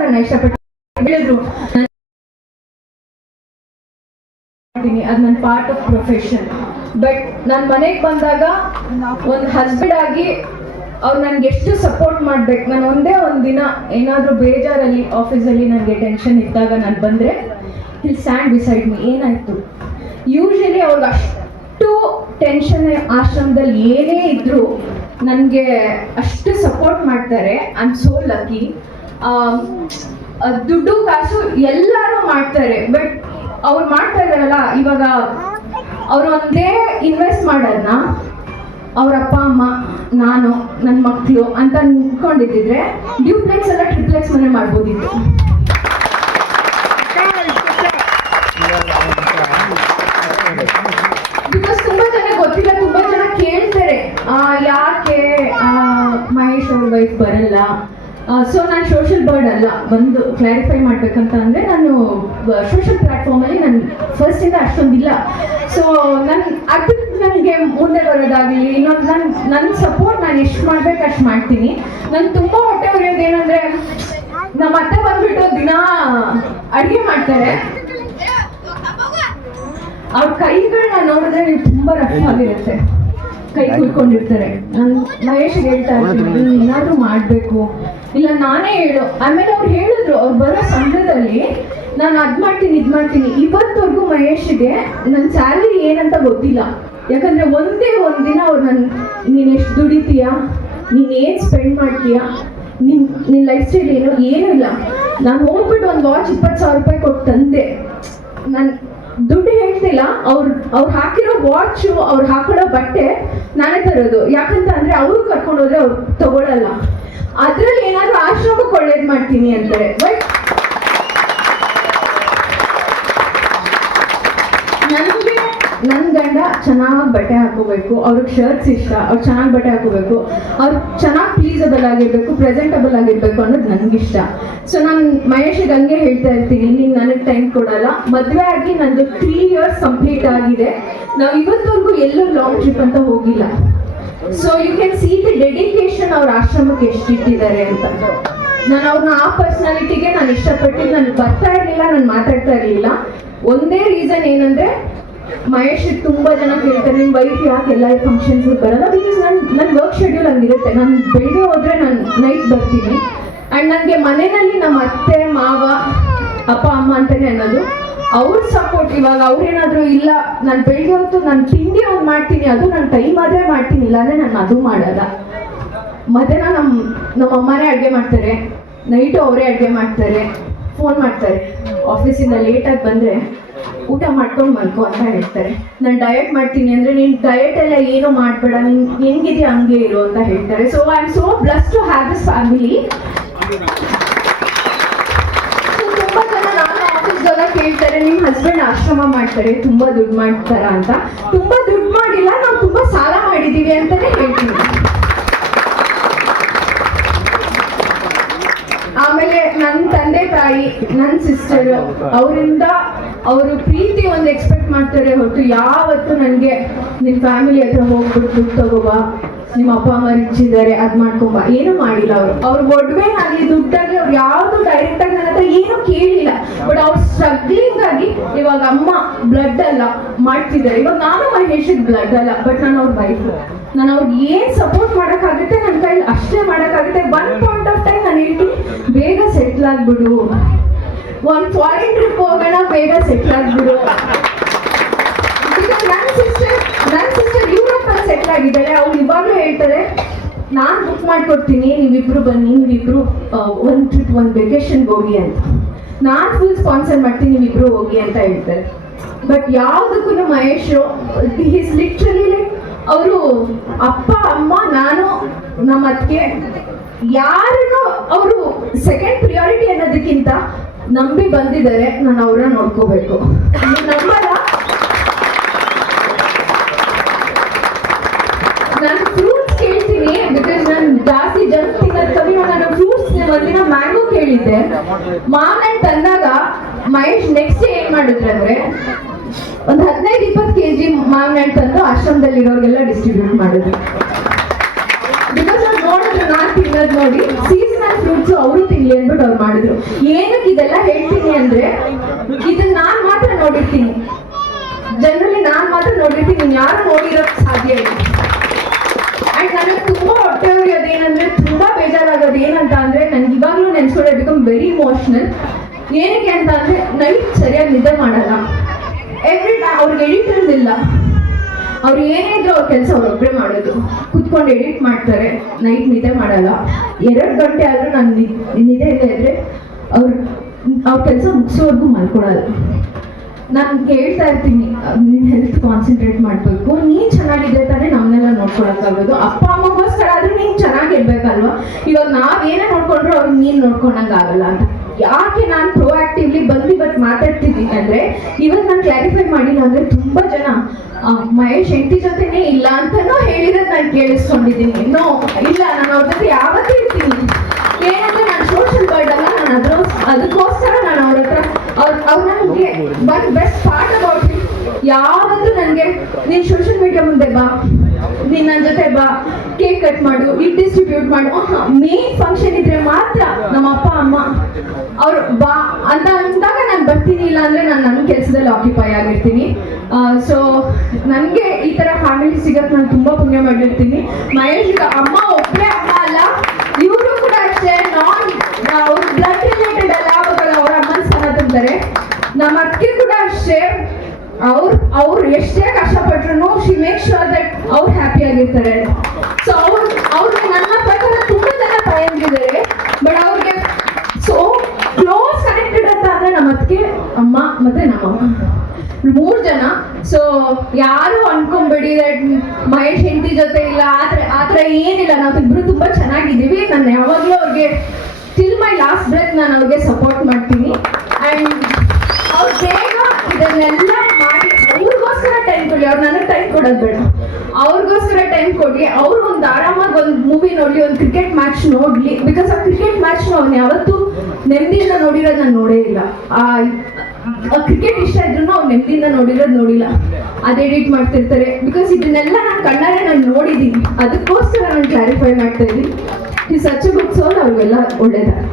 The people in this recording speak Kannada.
ನನ್ನ ಇಷ್ಟಪಟ್ಟು ಹೇಳಿದ್ರು, ಅದು ನನ್ನ ಪಾರ್ಟ್ ಆಫ್ ಪ್ರೊಫೆಷನ್. ಬಟ್ ನಾನು ಮನೆಗೆ ಬಂದಾಗ ಒಂದು ಹಸ್ಬೆಂಡ್ ಆಗಿ ಅವ್ರು ನನ್ಗೆ ಎಷ್ಟು ಸಪೋರ್ಟ್ ಮಾಡ್ಬೇಕು. ನಾನು ಒಂದೇ ಒಂದು ದಿನ ಏನಾದರೂ ಬೇಜಾರಲ್ಲಿ ಆಫೀಸಲ್ಲಿ ನನಗೆ ಟೆನ್ಷನ್ ಇದ್ದಾಗ ನಾನು ಬಂದರೆ ಹಿಲ್ ಸ್ಟ್ಯಾಂಡ್ ಬಿಸೈಡ್ ಮೀ. ಏನಾಯ್ತು, ಯೂಶಲಿ ಅವ್ರಿಗೆ ಅಷ್ಟು ಟೆನ್ಷನ್ ಆಶ್ರಮದಲ್ಲಿ ಏನೇ ಇದ್ರೂ ನನಗೆ ಅಷ್ಟು ಸಪೋರ್ಟ್ ಮಾಡ್ತಾರೆ. I am so lucky. ದುಡ್ಡು ಕಾಸು ಎಲ್ಲರೂ ಮಾಡ್ತಾರೆ, ಬಟ್ ಅವ್ರು ಮಾಡ್ತಾ ಇದಾರಲ್ಲ, ಇವಾಗ ಅವ್ರು ಒಂದೇ ಇನ್ವೆಸ್ಟ್ ಮಾಡೋದನ್ನ ಅವ್ರ ಅಪ್ಪ ಅಮ್ಮ, ನಾನು, ನನ್ನ ಮಕ್ಕಳು ಅಂತ ನಿಂತ್ಕೊಂಡಿದ್ದಿದ್ರೆ ಡ್ಯೂಪ್ಲೆಕ್ಸ್ ಎಲ್ಲ ಟ್ರಿಪ್ಲೆಕ್ಸ್ ಮನೆ ಮಾಡ್ಬೋದಿತ್ತು. ಬಿಕಾಸ್ ತುಂಬಾ ಜನ ಗೊತ್ತಿಲ್ಲ, ತುಂಬಾ ಜನ ಕೇಳ್ತಾರೆ ಯಾಕೆ ಮಹೇಶ್ ಅವ್ರ ವೈಫ್ ಬರಲ್ಲ. ಸೊ ನಾನು ಸೋಷಿಯಲ್ ಬರ್ಡ್ ಅಲ್ಲ. ಒಂದು ಕ್ಲಾರಿಫೈ ಮಾಡ್ಬೇಕಂತ ಅಂದರೆ, ನಾನು ಸೋಷಿಯಲ್ ಪ್ಲ್ಯಾಟ್ಫಾರ್ಮಲ್ಲಿ ನಾನು ಫಸ್ಟಿಂದ ಅಷ್ಟೊಂದಿಲ್ಲ. ಸೊ ಅದಕ್ಕೆ ನನಗೆ ಮುಂದೆ ಬರೋದಾಗಲಿ ಇನ್ನೊಂದು ನನ್ನ ಸಪೋರ್ಟ್ ನಾನು ಎಷ್ಟು ಮಾಡ್ಬೇಕು ಅಷ್ಟು ಮಾಡ್ತೀನಿ. ನಾನು ತುಂಬ ಹೊಟ್ಟೆ ಉರಿಯೋದು ಏನಂದರೆ, ನಮ್ಮ ಅತ್ತೆ ಬಂದ್ಬಿಟ್ಟು ದಿನ ಅಡುಗೆ ಮಾಡ್ತಾರೆ, ಅವ್ರ ಕೈಗಳನ್ನ ನೋಡಿದ್ರೆ ನೀವು ತುಂಬ ರಫ್ ಆಗಿರುತ್ತೆ, ಕೈ ಕೂತ್ಕೊಂಡಿರ್ತಾರೆ. ನಾನು ಮಹೇಶ್ಗೆ ಹೇಳ್ತಾ ಇರ್ತೀನಿ, ಏನಾದರೂ ಮಾಡಬೇಕು, ಇಲ್ಲ ನಾನೇ ಹೇಳು. ಆಮೇಲೆ ಅವ್ರು ಹೇಳಿದ್ರು, ಅವ್ರು ಬರೋ ಸಂಘದಲ್ಲಿ ನಾನು ಅದು ಮಾಡ್ತೀನಿ ಇದು ಮಾಡ್ತೀನಿ. ಇವತ್ತವರೆಗೂ ಮಹೇಶ್ಗೆ ನನ್ನ ಸ್ಯಾಲ್ರಿ ಏನಂತ ಗೊತ್ತಿಲ್ಲ. ಯಾಕಂದರೆ ಒಂದೇ ಒಂದು ದಿನ ಅವ್ರು ನೀನು ಎಷ್ಟು ದುಡಿತೀಯಾ, ನೀನು ಏನು ಸ್ಪೆಂಡ್ ಮಾಡ್ತೀಯಾ, ನಿನ್ನ ಲೈಫ್ ಸ್ಟೈಲ್ ಏನೂ ಇಲ್ಲ. ನಾನು ಹೋಗ್ಬಿಟ್ಟು ಒಂದು ವಾಚ್ 20,000 ರೂಪಾಯಿ ಕೊಟ್ಟು ತಂದೆ. ನಾನು ದುಡ್ಡು ಹೇಳ್ತಿಲ್ಲ, ಅವ್ರು ಹಾಕಿರೋ ವಾಚು, ಅವ್ರು ಹಾಕೊಳ್ಳೋ ಬಟ್ಟೆ ನಾನೇ ತರೋದು. ಯಾಕಂತ ಅಂದರೆ ಅವರು ಕರ್ಕೊಂಡು ಹೋದ್ರೆ ಅವ್ರು ತಗೊಳ್ಳಲ್ಲ. ಅದ್ರಲ್ಲಿ ಏನಾದ್ರು ಆಶ್ರಮಕ್ಕೆ ಒಳ್ಳೇದು ಮಾಡ್ತೀನಿ ಅಂತಾರೆ. ಬಟ್ ನನಗೆ ನನ್ನ ಗಂಡ ಚೆನ್ನಾಗಿ ಬಟ್ಟೆ ಹಾಕೋಬೇಕು, ಅವ್ರಿಗೆ ಶರ್ಟ್ಸ್ ಇಷ್ಟ, ಅವ್ರು ಚೆನ್ನಾಗಿ ಬಟ್ಟೆ ಹಾಕೋಬೇಕು, ಅವ್ರು ಚೆನ್ನಾಗಿ ಪ್ಲೀಸಬಲ್ ಆಗಿರ್ಬೇಕು, ಪ್ರೆಸೆಂಟಬಲ್ ಆಗಿರ್ಬೇಕು ಅನ್ನೋದು ನನಗಿಷ್ಟ. ಸೊ ನಾನು ಮಹೇಶಿಗೆ ಹಂಗೆ ಹೇಳ್ತಾ ಇರ್ತೀನಿ, ನೀನು ನನಗೆ ಟೈಮ್ ಕೊಡಲ್ಲ. ಮದುವೆ ಆಗಿ ನಂದು 3 years ಕಂಪ್ಲೀಟ್ ಆಗಿದೆ. ನಾವು ಇವತ್ತವರೆಗೂ ಎಲ್ಲೂ ಲಾಂಗ್ ಟ್ರಿಪ್ ಅಂತ ಹೋಗಿಲ್ಲ. So you can see the dedication ಅವ್ರ ಆಶ್ರಮಕ್ಕೆ ಎಷ್ಟಿಟ್ಟಿದ್ದಾರೆ ಅಂತ. ನಾನು ಅವ್ರನ್ನ ಆ ಪರ್ಸನಾಲಿಟಿಗೆ ನಾನು ಇಷ್ಟಪಟ್ಟಿದ್ದು. ನಾನು ಬರ್ತಾ ಇರಲಿಲ್ಲ, ನಾನು ಮಾತಾಡ್ತಾ ಇರಲಿಲ್ಲ. ಒಂದೇ ರೀಸನ್ ಏನಂದರೆ, ಮಹೇಶ್ ತುಂಬ ಜನ ಕೇಳ್ತಾರೆ, ನಿಮ್ಮ ವೈಫ್ ಯಾಕೆ ಎಲ್ಲ ಫಂಕ್ಷನ್ಸ್ಗೆ ಬರಲ್ಲ? ಬಿಕಾಸ್ ನನ್ನ ವರ್ಕ್ ಶೆಡ್ಯೂಲ್ ಹಂಗಿರುತ್ತೆ. ನಾನು ಬೆಳಿಗ್ಗೆ ಹೋದರೆ ನಾನು ನೈಟ್ ಬರ್ತೀನಿ. ಆ್ಯಂಡ್ ನನಗೆ ಮನೆಯಲ್ಲಿ ನಮ್ಮ ಅತ್ತೆ ಮಾವ ಅಪ್ಪ ಅಮ್ಮ ಅಂತಲೇ ಅನ್ನೋದು. ಅವ್ರ ಸಪೋರ್ಟ್. ಇವಾಗ ಅವ್ರೇನಾದರೂ ಇಲ್ಲ, ನಾನು ಬೆಳಿಗ್ಗೆ ಹೊತ್ತು ನಾನು ತಿಂಡಿ ಒಂದು ಮಾಡ್ತೀನಿ, ಅದು ನಾನು ಟೈಮ್ ಆದರೆ ಮಾಡ್ತೀನಿ, ಇಲ್ಲಾಂದರೆ ನಾನು ಅದು ಮಾಡಲ್ಲ. ಮಧ್ಯಾಹ್ನ ನಮ್ಮ ಅಮ್ಮನೇ ಅಡುಗೆ ಮಾಡ್ತಾರೆ, ನೈಟು ಅವರೇ ಅಡುಗೆ ಮಾಡ್ತಾರೆ, ಫೋನ್ ಮಾಡ್ತಾರೆ. ಆಫೀಸಿಂದ ಲೇಟಾಗಿ ಬಂದರೆ ಊಟ ಮಾಡ್ಕೊಂಡು ಮಲ್ಕೋ ಅಂತ ಹೇಳ್ತಾರೆ. ನಾನು ಡಯಟ್ ಮಾಡ್ತೀನಿ ಅಂದರೆ, ನೀನು ಡಯಟ್ ಎಲ್ಲ ಏನೂ ಮಾಡಬೇಡ, ನೀನು ಹೆಂಗಿದೆಯಾ ಹಂಗೆ ಇರು ಅಂತ ಹೇಳ್ತಾರೆ. So I am so blessed to have this family. ತುಂಬ ಜನ ನಾನು ಆಫೀಸ್ಗೆಲ್ಲ ಕೇಳ್ತಾರೆ, ನಿಮ್ಮ ಹಸ್ಬೆಂಡ್ ಆಶ್ರಮ ಮಾಡ್ತಾರೆ, ತುಂಬ ದುಡ್ಡು ಮಾಡ್ತಾರ ಅಂತ. ತುಂಬ ದುಡ್ಡು ಮಾಡಿಲ್ಲ, ನಾವು ತುಂಬ ಸಾಲ ಮಾಡಿದ್ದೀವಿ ಅಂತಲೇ ಹೇಳ್ತೀನಿ. ಆಮೇಲೆ ನನ್ನ ತಂದೆ ತಾಯಿ, ನನ್ನ ಸಿಸ್ಟರು, ಅವರಿಂದ ಅವರು ಪ್ರೀತಿ ಒಂದು ಎಕ್ಸ್ಪೆಕ್ಟ್ ಮಾಡ್ತಾರೆ ಹೊರತು ಯಾವತ್ತು ನನಗೆ ನಿನ್ನ ಫ್ಯಾಮಿಲಿ ಹತ್ರ ಹೋಗ್ಬಿಟ್ಟು ದುಡ್ಡು ತಗೋಬಾ, ನಿಮ್ಮ ಅಪ್ಪ ಅಮ್ಮ ರಿಚ್ ಇದ್ದಾರೆ ಅದು ಮಾಡ್ಕೊಂಬ, ಏನೂ ಮಾಡಿಲ್ಲ. ಅವ್ರ ಒಡವೆನಾಗಲಿ ದುಡ್ಡಾಗಲಿ ಅವ್ರು ಯಾವುದು ಡೈರೆಕ್ಟಾಗಿ ನನ್ನ ಹತ್ರ ಏನೂ ಕೇಳಿಲ್ಲ. ಬಟ್ ಅವ್ರ ಸ್ಟ್ರಗ್ಲಿಂಗ್ ಆಗಿ ಇವಾಗ ಅಮ್ಮ ಬ್ಲಡ್ ಅಲ್ಲ ಮಾಡ್ತಿದ್ದಾರೆ. ಇವಾಗ ನಾನು ಮಹೇಶಿಗೆ ಬ್ಲಡ್ ಅಲ್ಲ, ಬಟ್ ನಾನು ಅವ್ರ ವೈಫು. ನಾನು ಅವ್ರಿಗೆ ಏನು ಸಪೋರ್ಟ್ ಮಾಡೋಕ್ಕಾಗುತ್ತೆ ನನ್ನ ಕೈಲಿ ಅಷ್ಟೇ ಮಾಡೋಕ್ಕಾಗುತ್ತೆ. ಒನ್ ಪಾಯಿಂಟ್ ಆಫ್ ಟೈಮ್ ನಾನು ಹೇಳ್ತೀನಿ, ಬೇಗ ಸೆಟ್ಲ್ ಆಗಿಬಿಡು, ಒಂದು ಫಾರಿನ್ ಟ್ರಿಪ್ ಹೋಗೋಣ, ಬೇಗ ಸೆಟ್ಲ್ ಆಗಿಬಿಡು. ನನ್ನ ಸಿಸ್ಟರ್ ಯುರೋಪಲ್ಲಿ ಸೆಟ್ಲ್ ಆಗಿದ್ದಾರೆ. ಅವ್ರು ಇವಾಗಲೂ ಹೇಳ್ತಾರೆ, ನಾನು ಬುಕ್ ಮಾಡಿಕೊಡ್ತೀನಿ, ನೀವಿಬ್ರು ಬನ್ನಿ, ನೀವಿಬ್ರು ಒಂದು ಟ್ರಿಪ್, ಒಂದು ವೆಕೇಶನ್ಗೆ ಹೋಗಿ ಅಂತ. ನಾನು ಫುಲ್ ಸ್ಪಾನ್ಸರ್ ಮಾಡ್ತೀನಿ, ನೀವಿಬ್ರು ಹೋಗಿ ಅಂತ ಹೇಳ್ತಾರೆ. ಬಟ್ ಯಾವುದಕ್ಕೂ ಮಹೇಶ್ ಈಸ್ ಲಿಟ್ರಲಿ ಲೈಕ್, ಅವರು ಅಪ್ಪ ಅಮ್ಮ ನಾನು ನಮ್ಮ ಅತ್ತಿಗೆ ಯಾರನ್ನು ಅವರು ಸೆಕೆಂಡ್ ಪ್ರಿಯಾರಿಟಿ ಅನ್ನೋದಕ್ಕಿಂತ ನಂಬಿ ಬಂದಿದ್ದಾರೆ. ನಾನು ಅವ್ರನ್ನ ನೋಡ್ಕೋಬೇಕು. ನಂಬಲ್ಲ, ನಾನು ಫ್ರೂಟ್ಸ್ ಕೇಳ್ತೀನಿ, ಬಿಕಾಸ್ ನಾನು ಜಾಸ್ತಿ ಜಂಕ್ ತಿನ್ನೋದು ಕಮ್ಮಿ. ನಾನು ಫ್ರೂಟ್ಸ್ ಒಂದಿನ ಮ್ಯಾಂಗೋ ಕೇಳಿದ್ದೆ, ಮಾವಿನ ತಂದಾಗ ಮಹೇಶ್ ನೆಕ್ಸ್ಟ್ ಏನ್ ಮಾಡಿದ್ರು ಅಂದ್ರೆ, ಒಂದು 15-20 kg ಮಾವಿನ ಹಣ್ಣು ತಂದು ಆಶ್ರಮದಲ್ಲಿರೋರಿಗೆಲ್ಲ ಡಿಸ್ಟ್ರಿಬ್ಯೂಟ್ ಮಾಡಿದ್ರು. ಬಿಕಾಸ್ ಅವ್ರು ನೋಡಿದ್ರು ನಾನು ತಿನ್ನೋದು ನೋಡಿ, ಸೀಸನ್ ನನ್ನ ಫ್ರೂಟ್ಸ್ ಅವರು ತಿನ್ಲಿ ಅಂದ್ಬಿಟ್ಟು ಅವ್ರು ಮಾಡಿದ್ರು. ಏನಕ್ಕೆ ಇದೆಲ್ಲ ಹೇಳ್ತೀನಿ ಅಂದ್ರೆ, ಇದನ್ನ ನಾನ್ ಮಾತ್ರ ನೋಡಿರ್ತೀನಿ, ಜನರಲಿ ನಾನ್ ಮಾತ್ರ ನೋಡಿರ್ತೀನಿ, ಯಾರು ನೋಡಿರೋಕ್ ಸಾಧ್ಯ ಇಲ್ಲ. ಅಂಡ್ ನನಗೆ ತುಂಬಾ ಹೊಟ್ಟೆ ಉರಿಯೋದೇನಂದ್ರೆ, ತುಂಬಾ ಬೇಜಾರಾಗೋದು ಏನಂತ ಅಂದ್ರೆ, ನನ್ಗೆ ಇವಾಗ್ಲೂ ನೆನ್ಸ್ಕೊಂಡೆ ಬಿಕಮ್ ವೆರಿ ಇಮೋಷನಲ್. ಏನಕ್ಕೆ ಅಂತ ಅಂದ್ರೆ, ನೈಟ್ ಸರಿಯಾಗಿ ನಿದ್ದೆ ಮಾಡಲ್ಲ. ಎವ್ರಿ ಟೈಮ್ ಅವ್ರಿಗೆ ಎಡಿಟರ್ಸ್ ಇಲ್ಲ, ಅವ್ರು ಏನೇ ಇದ್ರು ಅವ್ರ ಕೆಲಸ ಅವ್ರೊಬ್ಬರೇ ಮಾಡೋದು. ಕುತ್ಕೊಂಡು ಎಡಿಟ್ ಮಾಡ್ತಾರೆ, ನೈಟ್ ನಿದ್ದೆ ಮಾಡಲ್ಲ. 2 ಗಂಟೆ ಆದ್ರೂ ನಾನು ನಿದ್ದೆ ಇದ್ರೆ ಅವ್ರ ಕೆಲಸ ಮುಗಿಸೋವರೆಗೂ ಮಲ್ಕೊಳಲ್ಲ. ನಾನು ಕೇಳ್ತಾ ಇರ್ತೀನಿ, ನೀನ್ ಹೆಲ್ತ್ ಕಾನ್ಸಂಟ್ರೇಟ್ ಮಾಡ್ಬೇಕು, ನೀನ್ ಚೆನ್ನಾಗಿದ್ರೆ ತಾನೇ ನಮ್ಮನ್ನೆಲ್ಲ ನೋಡ್ಕೊಳಕ್ಕಾಗೋದು. ಅಪ್ಪ ಅಮ್ಮಗೋಸ್ಕರ ಆದ್ರೂ ನೀನ್ ಚೆನ್ನಾಗಿರ್ಬೇಕಲ್ವಾ. ಇವಾಗ ನಾವೇನೇ ನೋಡ್ಕೊಂಡ್ರು ಅವ್ರಿಗೆ ನೀನ್ ನೋಡ್ಕೊಂಡಂಗ ಆಗಲ್ಲ ಅಂತ. ಯಾಕೆ ನಾನು ಪ್ರೋಆಕ್ಟಿವ್ಲಿ ಬಂದು ಇವತ್ತು ಮಾತಾಡ್ತಿದ್ದೀನಿ ಅಂದ್ರೆ, ಇವತ್ತು ನಾನು ಕ್ಲಾರಿಫೈ ಮಾಡಿಲ್ಲ ಅಂದ್ರೆ ತುಂಬಾ ಜನ ಮಹೇಶ್ ಹೆಂಡತಿ ಜೊತೆನೇ ಇಲ್ಲ ಅಂತಾನೂ ಹೇಳಿರೋದು ನಾನು ಕೇಳಿಸ್ಕೊಂಡಿದ್ದೀನಿ. ನೋ, ಇಲ್ಲ, ನಾನು ಅವ್ರ ಜೊತೆ ಯಾವತ್ತೂ ಇರ್ತೀನಿ. ಏನಂದ್ರೆ ನಾನು ಸೋಷಿಯಲ್ ಬರ್ಡ್ ಅಲ್ಲ, ನಾನು ಅದಕ್ಕೋಸ್ಕರ ನಾನು ಅವ್ರ ಹತ್ರ ಅವ್ರು ನನಗೆ but best part about it, ಯಾವತ್ತೂ ನನಗೆ ನೀನು ಸೋಷಿಯಲ್ ಮೀಡಿಯಾ ಮುಂದೆ ಬಾ, ನೀನು ನನ್ನ ಜೊತೆ ಬಾ, ಕೇಕ್ ಕಟ್ ಮಾಡು, ಇದು ಡಿಸ್ಟ್ರಿಬ್ಯೂಟ್ ಮಾಡು, ಮೇನ್ ಫಂಕ್ಷನ್ ಇದ್ರೆ ಮಾತ್ರ ನಮ್ಮ ಅಪ್ಪ ಅಮ್ಮ ಅವ್ರು ಬಾ ಅಂತ ಅಂದಾಗ ನಾನು ಬರ್ತೀನಿ. ಇಲ್ಲ ಅಂದ್ರೆ ನಾನು ನನ್ನ ಕೆಲಸದಲ್ಲಿ ಆಕ್ಯುಪೈ ಆಗಿರ್ತೀನಿ. ಸೊ ನನಗೆ ಈ ಥರ ಫ್ಯಾಮಿಲಿ ಸಿಗಕ್ಕೆ ನಾನು ತುಂಬ ಪುಣ್ಯ ಮಾಡಿರ್ತೀನಿ. ಮಹೇಶ್ ಅಮ್ಮ ಒಬ್ಬರೇ ಅಮ್ಮ ಅಲ್ಲ, ಇವರು ಕೂಡ ಅಷ್ಟೇ. ಅವ್ರ ಬ್ಲಡ್ ರಿಲೇಟೆಡ್ ಅಲ್ಲ, ಅವ್ರ ಅಮ್ಮನ ಸ್ಥಾನ ತುಂಬ್ತಾರೆ. ನಮ್ಮ ಅತ್ತಿಗೆ ಕೂಡ ಅಷ್ಟೇ, ಅವ್ರು ಎಷ್ಟೇ ಕಷ್ಟಪಟ್ರು ಶಿ ಮೇಕ್ ಶೋರ್ ದಟ್ ಅವ್ರು ಹ್ಯಾಪಿ ಆಗಿರ್ತಾರೆ. ಸೊ ಅವ್ರು ನನ್ನ ಪ್ರಕಾರ ತುಂಬಾ ಜನ ತಾಯಂದಿದ್ದಾರೆ, ಬಟ್ ಅವ್ರಿಗೆ ಸೊ ಕ್ಲೋಸ್ ಕನೆಕ್ಟೆಡ್ ಅಂತ ಅಂದ್ರೆ ನಮ್ಮ ಅತ್ತಿಗೆ, ಅಮ್ಮ ಮತ್ತೆ ನಮ್ಮಮ್ಮ, 3 ಜನ. ಸೊ ಯಾರು ಅನ್ಕೊಂಬೇಡಿ ದಟ್ ಮಹೇಶ್ ಹೆಂಡತಿ ಜೊತೆ ಇಲ್ಲ, ಆತರ ಏನಿಲ್ಲ. ನಾವಿಬ್ರು ತುಂಬಾ ಚೆನ್ನಾಗಿದ್ದೀವಿ. ನಾನು ಯಾವಾಗಲೂ ಅವ್ರಿಗೆ ಟಿಲ್ ಮೈ ಲಾಸ್ಟ್ ಬ್ರೆತ್ ನಾನು ಅವ್ರಿಗೆ ಸಪೋರ್ಟ್ ಮಾಡ್ತೀನಿ. ಅಂಡ್ ಅವ್ರು ಬೇಗ ಇದನ್ನೆಲ್ಲ ಮಾಡಿ ಅವ್ರಿಗೋಸ್ಕರ ಟೈಮ್ ಕೊಡಿ. ಅವ್ರು ನನಗೆ ಟೈಮ್ ಕೊಡೋದು ಬೇಡ, ಅವ್ರಿಗೋಸ್ಕರ ಟೈಮ್ ಕೊಡಿ. ಅವ್ರು ಒಂದು ಆರಾಮಾಗಿ ಒಂದು ಮೂವಿ ನೋಡ್ಲಿ, ಒಂದು ಕ್ರಿಕೆಟ್ ಮ್ಯಾಚ್ ನೋಡ್ಲಿ. ಬಿಕಾಸ್ ಆ ಕ್ರಿಕೆಟ್ ಮ್ಯಾಚ್ ಅವ್ನು ಯಾವತ್ತೂ ನೆಮ್ಮದಿಯಿಂದ ನೋಡಿರೋದು ನಾನು ನೋಡೇ ಇಲ್ಲ. ಕ್ರಿಕೆಟ್ ಇಷ್ಟ ಇದ್ರು ಅವ್ರು ನೆಮ್ಮದಿಯಿಂದ ನೋಡಿಲ್ಲ. ಅದು ಎಡಿಟ್ ಮಾಡ್ತಿರ್ತಾರೆ. ಬಿಕಾಸ್ ಇದನ್ನೆಲ್ಲ ನಾನು ಕಣ್ಣಾರೆ ನಾನು ನೋಡಿದ್ದೀನಿ, ಅದಕ್ಕೋಸ್ಕರ ನಾನು ಕ್ಲಾರಿಫೈ ಮಾಡ್ತಾ ಇದ್ದೀನಿ. ಈ ಸಚ್ ಗುಡ್ ಸೋಲ್ ಅವ್ರಿಗೆಲ್ಲ ಒಳ್ಳೇದಾಗ್ತದೆ.